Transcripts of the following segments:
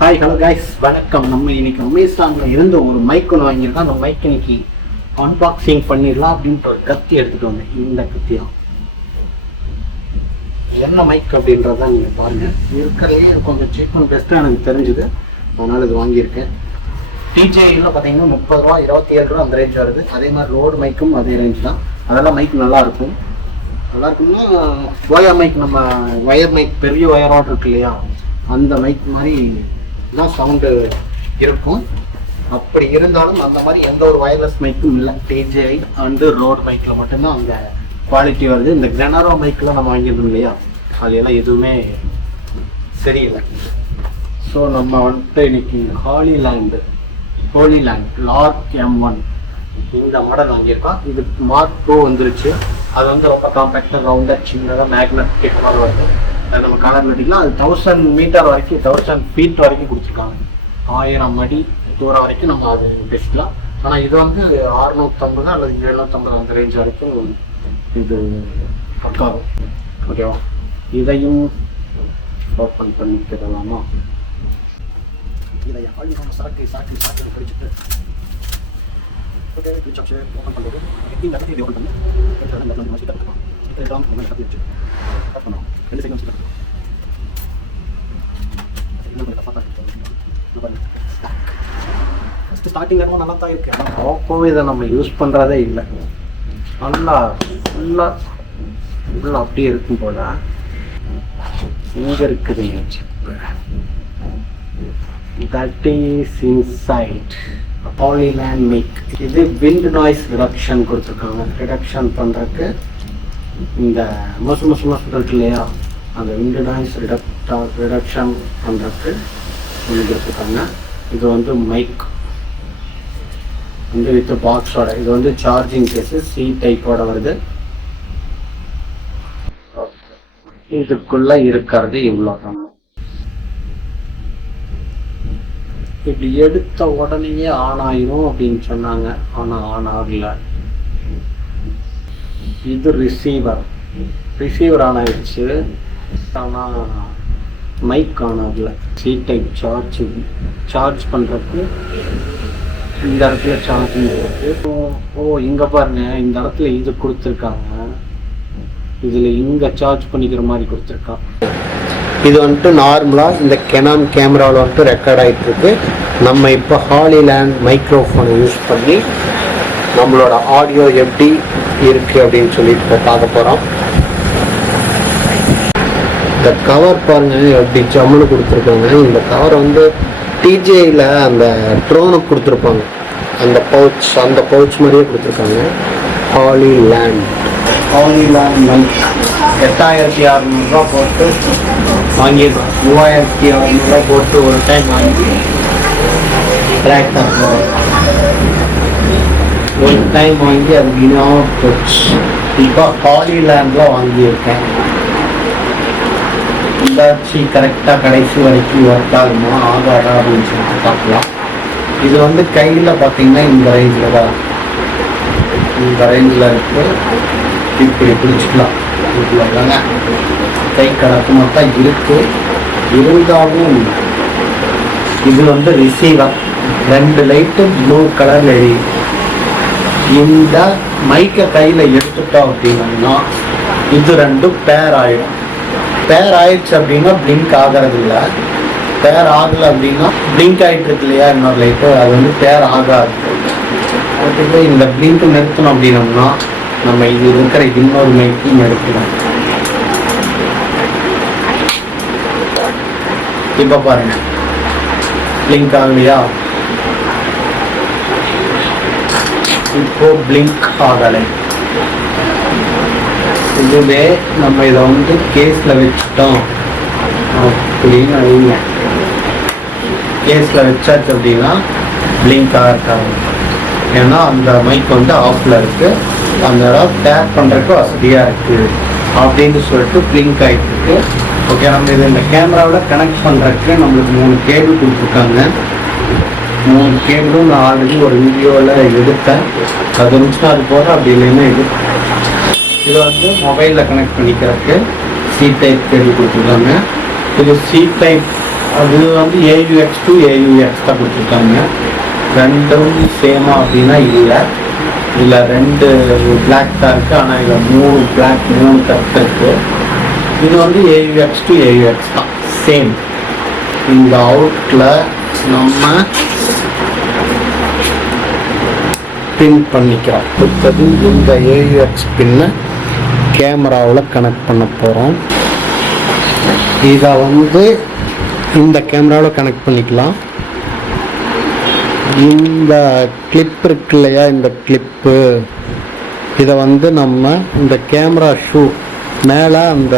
Hi hello guys வணக்கம். நம்ம இன்னைக்கு அமேசான்ல இருந்து ஒரு மைக் ஒன்று வாங்கியிருக்கோம். அந்த மைக் இன்னைக்கு அன்பாக்சிங் பண்ணிடலாம் அப்படின்ட்டு ஒரு கத்தி எடுத்துகிட்டு வந்தேன். இந்த கத்தி தான் என்ன மைக் அப்படின்றத நீங்கள் பாருங்கள் இருக்கிறதுலே கொஞ்சம் சீப் அண்ட் பெஸ்ட்டாக எனக்கு தெரிஞ்சுது. அதனால் இது வாங்கியிருக்கேன். டிஜேயில் பார்த்தீங்கன்னா முப்பது ரூபா இருபத்தி ஏழு ரூபா அந்த ரேஞ்ச் வருது. அதே மாதிரி ரோடு மைக்கும் அதே ரேஞ்ச் தான். அதெல்லாம் மைக் நல்லாயிருக்கும் நல்லா இருக்குன்னா ஒயர் மைக் நம்ம ஒயர் மைக் பெரிய ஒயரோடு இருக்கு இல்லையா? அந்த மைக் மாதிரி தான் சவுண்டு இருக்கும். அப்படி இருந்தாலும் அந்த மாதிரி எந்த ஒரு வயர்லெஸ் மைக்கும் இல்லை. டிஜேஐ அண்டு ரோடு மைக்கில் மட்டும்தான் அந்த குவாலிட்டி வருது. இந்த கிரனரோ மைக்கில் நம்ம வாங்கியிருந்தோம் இல்லையா? அதுலாம் எதுவுமே சரியில்லை. ஸோ நம்ம வந்துட்டு இன்னைக்கு Hollyland Hollyland Lark M one இந்த மாடல் வாங்கியிருக்கோம். இது மார்க் டூ வந்துருச்சு. அது வந்து ரொம்ப காம்பேக்டாக ரவுண்டாக சின்னதாக மேக்னெட் மாதிரி வருது. நம்ம காலர் வெட்டிக்கலாம் அது தௌசண்ட் மீட்டர் வரைக்கும் தௌசண்ட் ஃபீட் வரைக்கும் கொடுத்துருக்காங்க. ஆயிரம் அடி தூரம் வரைக்கும் நம்ம அது பேசிக்கலாம். ஆனால் இது வந்து அறுநூத்தம்பது அல்லது எழுநூத்தம்பது அந்த ரேஞ்ச் வரைக்கும் இது பக்காவும் ஓகேவா இதையும் ஓப்பன் பண்ணிக்கிறலாமா? இதை ஆல்ரெடி நம்ம சரக்கு சரக்கு சரக்கு படிச்சுட்டு. ஓகே பிடிச்ச ஆப்ஷன் ஓப்பன் பண்ணுறது இந்த இடத்துல இது ஓப்பன் பண்ணி. இந்த இடத்துல கற்றுக்கலாம் நம்ம கற்று வச்சு கட் ரெண்டு செகண்ட் வச்சு ஃபஸ்ட்டு ஸ்டார்டிங் நேரமாக நல்லா தான் இருக்குது ஆனால் போகவே இதை நம்ம யூஸ் பண்ணுறதே இல்லை. நல்லா ஃபுல்லாக ஃபுல்லாக அப்படியே இருக்கும் போல. இங்கே இருக்குது chip that is inside polyland make இது wind நாய்ஸ் ரிடக்ஷன் கொடுத்துருக்காங்க. ரிடக்ஷன் பண்ணுறதுக்கு இந்த மொசு மோசமாக சொல்கிறது இல்லையா? அந்த விண்டு நாய்ஸ் ரிடக்டா ரிடக்ஷன் பண்ணுறதுக்கு ஒன்று இது வந்து மைக் வந்து வித் பாக்ஸோட இது வந்து சார்ஜிங் கேஸு சி டைப்போட வருது. இதுக்குள்ள இருக்கிறது இவ்வளோ தான் இப்படி எடுத்த உடனேயே ஆன் ஆயிரும் அப்படின்னு சொன்னாங்க. ஆனா ஆன் ஆகல. இது ரிசீவர் ரிசீவர் ஆன் ஆயிடுச்சு ஆனால் மைக் ஆன் ஆகல சி டைப் சார்ஜ் சார்ஜ் பண்ணுறதுக்கு இந்த இடத்துல சார்ஜிங் இருக்கு ஓ ஓ பாருங்க இந்த இடத்துல இது கொடுத்துருக்காங்க. இதில் இங்கே சார்ஜ் பண்ணிக்கிற மாதிரி கொடுத்துருக்காங்க இது வந்துட்டு நார்மலாக இந்த கெனான் கேமராவில் வந்துட்டு ரெக்கார்ட் ஆகிட்டுருக்கு நம்ம இப்போ ஹாலிலேண்ட் மைக்ரோஃபோனை யூஸ் பண்ணி நம்மளோட ஆடியோ எப்படி இருக்கு அப்படின்னு சொல்லி இப்போ பார்க்க போகிறோம் இந்த கவர் பாருங்க எப்படி ஜம்முன்னு கொடுத்துருக்காங்க. இந்த கவர் வந்து டிஜேயில் அந்த ட்ரோனுக்கு கொடுத்துருப்பாங்க. அந்த பவுச் அந்த பவுச் மாதிரியே கொடுத்துருக்காங்க. Hollyland Hollyland mic எட்டாயிரத்தி அறநூறுரூவா போட்டு வாங்கியிருக்கோம். மூவாயிரத்தி அறநூறுபா போட்டு ஒரு டைம் வாங்கி டிராக்டர் ஒரு டைம் வாங்கி அது வீணாக போச்சு. இப்போ ஹாலி லேண்டில் வாங்கியிருக்கேன். இந்தாச்சி கரெக்டாக கடைசி வரைக்கும் ஒர்க் ஆகுமா ஆகாதா அப்படின்னு சொல்லிட்டு பார்க்கலாம். இது வந்து கையில் பார்த்தீங்கன்னா இந்த ரேஞ்சில் தான். இந்த ரேஞ்சில் இருக்கு. இப்படி பிடிச்சிக்கலாம். தானே. கை கணக்கு மட்டும் இருக்கு. இருந்தாலும் இது வந்து ரிசீவர் ரெண்டு லைட்டு ப்ளூ கலர் எழுதி இந்த மைக்கை கையில் எடுத்துட்டோம் அப்படின்னோம்னா இது ரெண்டும் பேர் ஆயிடும். பேர் ஆயிடுச்சு அப்படின்னா பிளிங்க் ஆகிறது இல்லை பேர் ஆகலை அப்படின்னா பிளிங்க் ஆகிட்டு இருக்கு இல்லையா இன்னொரு லைட்டு அது வந்து பேர் ஆகாது. அதுக்கு இந்த பிளிங்க் நிறுத்தணும் அப்படின்னோம்னா நம்ம இது இருக்கிற இன்னொரு மைக்கையும் எடுக்கணும். இப்போ பாருங்க. பிளிங்க் ஆகலையா? இப்போ பிளிங்க் ஆகலை. இதுவே நம்ம இதை வந்து கேஸில் வச்சுட்டோம். அப்படின்னு அறிங்க கேஸில் வச்சாச்சு அப்படின்னா பிளிங்க் ஆக இருக்காங்க ஏன்னா அந்த மைக் வந்து ஆஃபில் இருக்குது அந்த இடம் டேப் பண்ணுறதுக்கு வசதியாக இருக்குது அப்படின்னு சொல்லிட்டு பிளிங்க் ஆகிட்டு ஓகே நம்ம இது இந்த கேமராவில் கனெக்ட் பண்ணுறதுக்கு நம்மளுக்கு மூணு கேபிள் கொடுத்துருக்காங்க. மூணு கேபிளும் நான் ஆல்ரெடி ஒரு வீடியோவில் எடுத்தேன். அது இருந்துச்சுன்னா அது போக அப்படி இல்லைன்னா இது. இது வந்து மொபைலில் கனெக்ட் பண்ணிக்கிறதுக்கு சி டைப் கேபிள் கொடுத்துருக்காங்க. இது சி டைப் அது வந்து ஏயுஎக்ஸ் டு ஏயுஎக்ஸ் தான் கொடுத்துருக்காங்க. ரெண்டும் சேமா அப்படின்னா இல்லை. இதில் ரெண்டு பிளாக் தான் இருக்குது ஆனால் இதில் மூணு பிளாக் மூணு கருத்து இருக்குது இது வந்து ஏயுஎக்ஸ் டு ஏயுஎக்ஸ் தான் சேம் இந்த அவுட்டில் நம்ம பின் பண்ணிக்கிறோம். அடுத்தது இந்த ஏயுஎக்ஸ் பின்னை கேமராவில் கனெக்ட் பண்ண போகிறோம் இதை வந்து இந்த கேமராவில் கனெக்ட் பண்ணிக்கலாம். இந்த கிளிப் இருக்கு இல்லையா? இந்த கிளிப்பு இதை வந்து நம்ம இந்த கேமரா ஷூ மேலே அந்த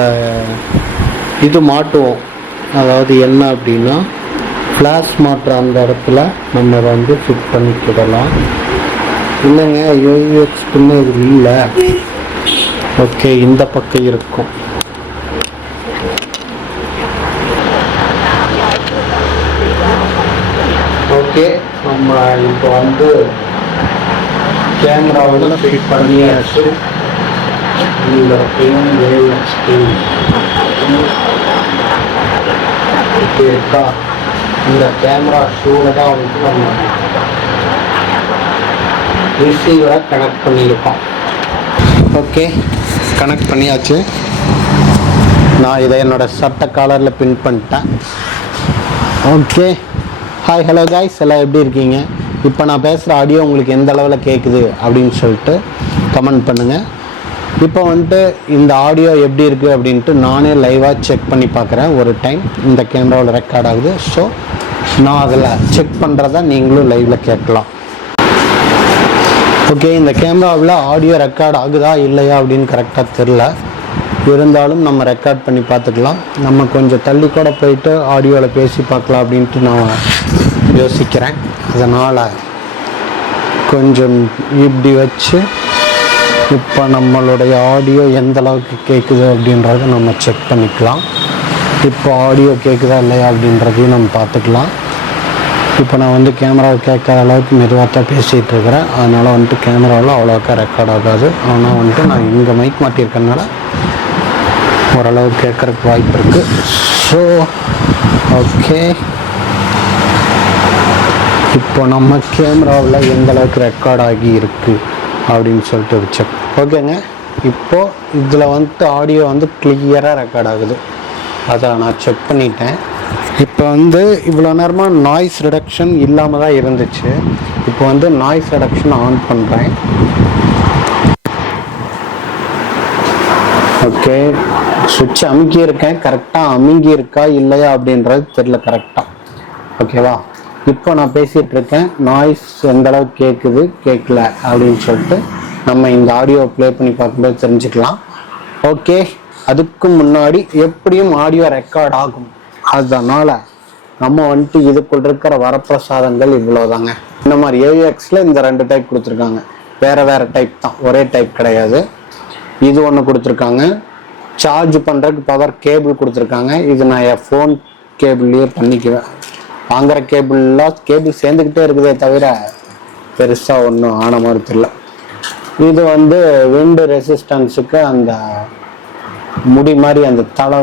இது மாட்டுவோம். அதாவது என்ன அப்படின்னா ஃப்ளாஷ் மாற்ற அந்த இடத்துல நம்ம வந்து ஃபிட் பண்ணிக்கிடலாம். இல்லைங்க யூஎக்ஸ் பின்ன இது இல்லை. ஓகே இந்த பக்கம் இருக்கும். ஓகே நம்ம இப்போ வந்து கேமராவில் ஃபிட் பண்ணியாச்சு. இந்த பின் யூஎக்ஸ் இருக்கா. இந்த கேமரா ஷூவில் தான் வந்து நம்ம ரிசீவரை கனெக்ட் பண்ணியிருக்கோம். ஓகே கனெக்ட் பண்ணியாச்சு. நான் இதை என்னோட சட்ட காலரில் பின் பண்ணிட்டேன். ஓகே ஹாய் ஹலோ காய்ஸ் எல்லாம் எப்படி இருக்கீங்க? இப்போ நான் பேசுகிற ஆடியோ உங்களுக்கு எந்த அளவில் கேட்குது அப்படின்னு சொல்லிட்டு கமெண்ட் பண்ணுங்கள் இப்போ வந்துட்டு இந்த ஆடியோ எப்படி இருக்குது அப்படின்ட்டு நானே லைவாக செக் பண்ணி பார்க்குறேன். ஒரு டைம் இந்த கேமராவில் ரெக்கார்ட் ஆகுது. ஸோ நான் அதில் செக் பண்ணுறத நீங்களும் லைவில் கேட்கலாம். ஓகே இந்த கேமராவில் ஆடியோ ரெக்கார்ட் ஆகுதா இல்லையா அப்படின்னு கரெக்டாக தெரில இருந்தாலும் நம்ம ரெக்கார்ட் பண்ணி பார்த்துக்கலாம். நம்ம கொஞ்சம் தள்ளி கூட போயிட்டு ஆடியோவில் பேசி பார்க்கலாம் அப்படின்ட்டு நான் யோசிக்கிறேன். அதனால் கொஞ்சம் இப்படி வச்சு இப்போ நம்மளுடைய ஆடியோ எந்த அளவுக்கு கேட்குது அப்படின்றத நம்ம செக் பண்ணிக்கலாம். இப்போ ஆடியோ கேட்குதா இல்லையா அப்படின்றதையும் நம்ம பார்த்துக்கலாம். இப்போ நான் வந்து கேமராவை கேட்காத அளவுக்கு மெதுவாக தான் பேசிகிட்டு இருக்கிறேன். அதனால் வந்துட்டு கேமராவில் அவ்வளோக்கா ரெக்கார்ட் ஆகாது. ஆனால் வந்துட்டு நான் இங்கே மைக் மாட்டியிருக்கனால ஓரளவு கேட்குறக்கு வாய்ப்பு இருக்குது ஸோ ஓகே இப்போ நம்ம கேமராவில் எந்த அளவுக்கு ரெக்கார்ட் ஆகி இருக்குது அப்படின்னு சொல்லிட்டு செக் ஓகேங்க. இப்போது இதில் வந்துட்டு ஆடியோ வந்து கிளியராக ரெக்கார்ட் ஆகுது. அதை நான் செக் பண்ணிட்டேன். இப்போ வந்து இவ்வளோ நேரமாக நாய்ஸ் ரிடக்ஷன் இல்லாமல் தான் இருந்துச்சு. இப்போ வந்து நாய்ஸ் ரிடக்ஷன் ஆன் பண்ணுறேன் ஓகே சுவிட்ச் அமுக்கியிருக்கேன். கரெக்டாக அமுங்கியிருக்கா இல்லையா அப்படின்றது தெரியல கரெக்டாக ஓகேவா இப்போ நான் பேசிகிட்டு இருக்கேன். நாய்ஸ் எந்தளவுக்கு கேட்குது கேட்கல அப்படின்னு சொல்லிட்டு நம்ம இந்த ஆடியோ ப்ளே பண்ணி பார்க்கும்போது தெரிஞ்சுக்கலாம். ஓகே அதுக்கு முன்னாடி எப்படியும் ஆடியோ ரெக்கார்ட் ஆகும். அதனால நம்ம வந்துட்டு இதுக்குள் இருக்கிற வரப்பிரசாதங்கள் இவ்வளோதாங்க இந்த மாதிரி ஏவிஎக்ஸில் இந்த ரெண்டு டைப் கொடுத்துருக்காங்க. வேறு வேறு டைப் தான். ஒரே டைப் கிடையாது. இது ஒன்று கொடுத்துருக்காங்க. சார்ஜ் பண்ணுறதுக்கு பவர் கேபிள் கொடுத்துருக்காங்க. இது நான் என் ஃபோன் கேபிள்லேயே பண்ணிக்குவேன். வாங்குற கேபிள்லாம் கேபிள் சேர்ந்துக்கிட்டே இருக்குதே தவிர பெருசாக ஒன்றும் ஆன மாதிரி தெரியல. இது வந்து விண்டு ரெசிஸ்டன்ஸுக்கு அந்த முடி மாதிரி அந்த தலை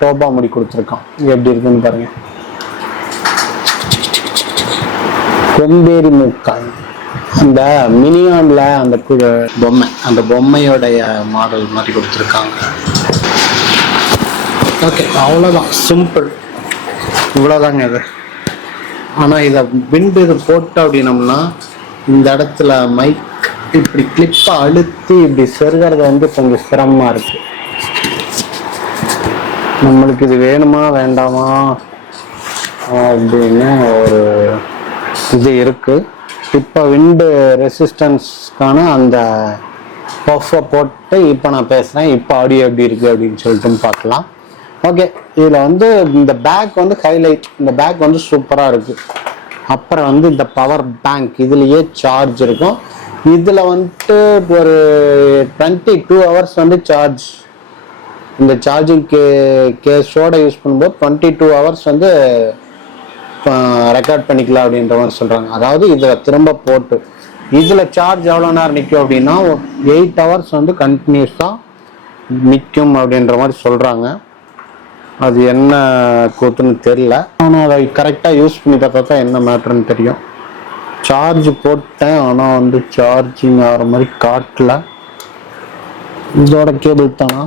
டோபா முடி கொடுத்துருக்கான். எப்படி இருக்குன்னு பாருங்க. கொம்பேரி மூக்காய் அந்த மினியான்ல அந்த கு- பொம்மை அந்த பொம்மையோடைய மாடல் மாதிரி கொடுத்துருக்காங்க. ஓகே அவ்வளோதான் சிம்பிள் இவ்வளோதாங்க இது. ஆனால் இதை விண்டு இது போட்டோம் அப்படின்னம்னா இந்த இடத்துல மைக் இப்படி கிளிப்பை அழுத்தி இப்படி செருகிறது வந்து கொஞ்சம் சிரமமாக இருக்கு. நம்மளுக்கு இது வேணுமா வேண்டாமா? அப்படின்னு ஒரு இது இருக்கு. இப்போ விண்டு ரெசிஸ்டன்ஸ்க்கான அந்த பஃபை போட்டு இப்போ நான் பேசுகிறேன் இப்போ ஆடியோ எப்படி இருக்குது அப்படின்னு சொல்லிட்டு பார்க்கலாம். ஓகே இதில் வந்து இந்த பேக் வந்து ஹைலைட் இந்த பேக் வந்து சூப்பராக இருக்குது அப்புறம் வந்து இந்த பவர் பேங்க் இதுலேயே சார்ஜ் இருக்கும். இதில் வந்துட்டு ஒரு டுவெண்ட்டி டூ ஹவர்ஸ் வந்து சார்ஜ் இந்த சார்ஜிங் கே கேஸோட யூஸ் பண்ணும்போது டுவெண்ட்டி டூ ஹவர்ஸ் வந்து ரெக்கார்ட் பண்ணிக்கலாம் அப்படின்ற மாதிரி சொல்கிறாங்க அதாவது இதில் திரும்ப போட்டு. இதில் சார்ஜ் எவ்வளோ நேரம் நிற்கும் அப்படின்னா எயிட் ஹவர்ஸ் வந்து கண்டினியூஸாக நிற்கும் அப்படின்ற மாதிரி சொல்கிறாங்க அது என்ன கூத்துன்னு தெரில ஆனால் அதை கரெக்டாக யூஸ் பண்ணி பார்த்தா தான் என்ன மேட்ருன்னு தெரியும். சார்ஜ் போட்டேன் ஆனால் வந்து சார்ஜிங் ஆகிற மாதிரி காட்டல. இதோட கேபிள் தானா?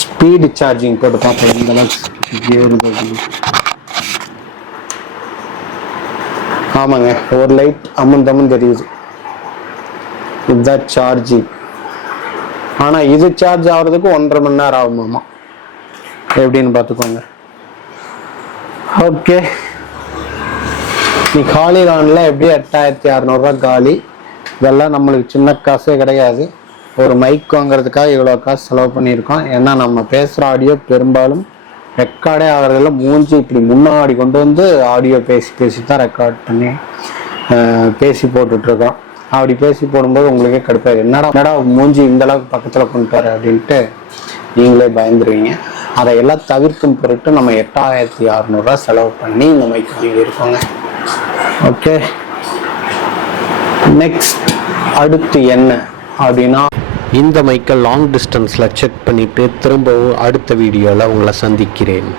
ஸ்பீடு சார்ஜிங் போட்டு பார்ப்போம் ஏறுது ஆமாங்க ஒரு லைட் அம்மன் தம்மன் தெரியுது. இதுதான் சார்ஜிங் ஆனால் இது சார்ஜ் ஆகிறதுக்கு ஒன்றரை மணி நேரம் ஆகுமாமா? எப்படின்னு பார்த்துக்கோங்க. ஓகே நீ காலி லானில் எப்படி எட்டாயிரத்தி அறநூறுவா காலி? இதெல்லாம் நம்மளுக்கு சின்ன காசே கிடையாது. ஒரு மைக் வாங்குறதுக்காக இவ்வளோ காசு செலவு பண்ணியிருக்கோம். ஏன்னா நம்ம பேசுகிற ஆடியோ பெரும்பாலும் ரெக்கார்டே ஆகிறதில்ல மூஞ்சி இப்படி முன்னாடி கொண்டு வந்து ஆடியோ பேசி பேசி தான் ரெக்கார்ட் பண்ணி பேசி போட்டுட்ருக்கோம். அப்படி பேசி போடும்போது உங்களுக்கே கிடைப்பாரு என்னடா என்னடா மூஞ்சி இந்த அளவுக்கு பக்கத்தில் கொண்டு வர அப்படின்ட்டு நீங்களே பயந்துருவீங்க. அதையெல்லாம் தவிர்க்கும் பொருட்டு நம்ம எட்டாயிரத்தி அறநூறுரூவா செலவு பண்ணி இந்த மைக் வாங்கியிருக்கோங்க. ஓகே நெக்ஸ்ட் அடுத்து என்ன அப்படின்னா இந்த மைக்கை லாங் டிஸ்டன்ஸில் செக் பண்ணிவிட்டு திரும்பவும் அடுத்த வீடியோவில் உங்களை சந்திக்கிறேன்.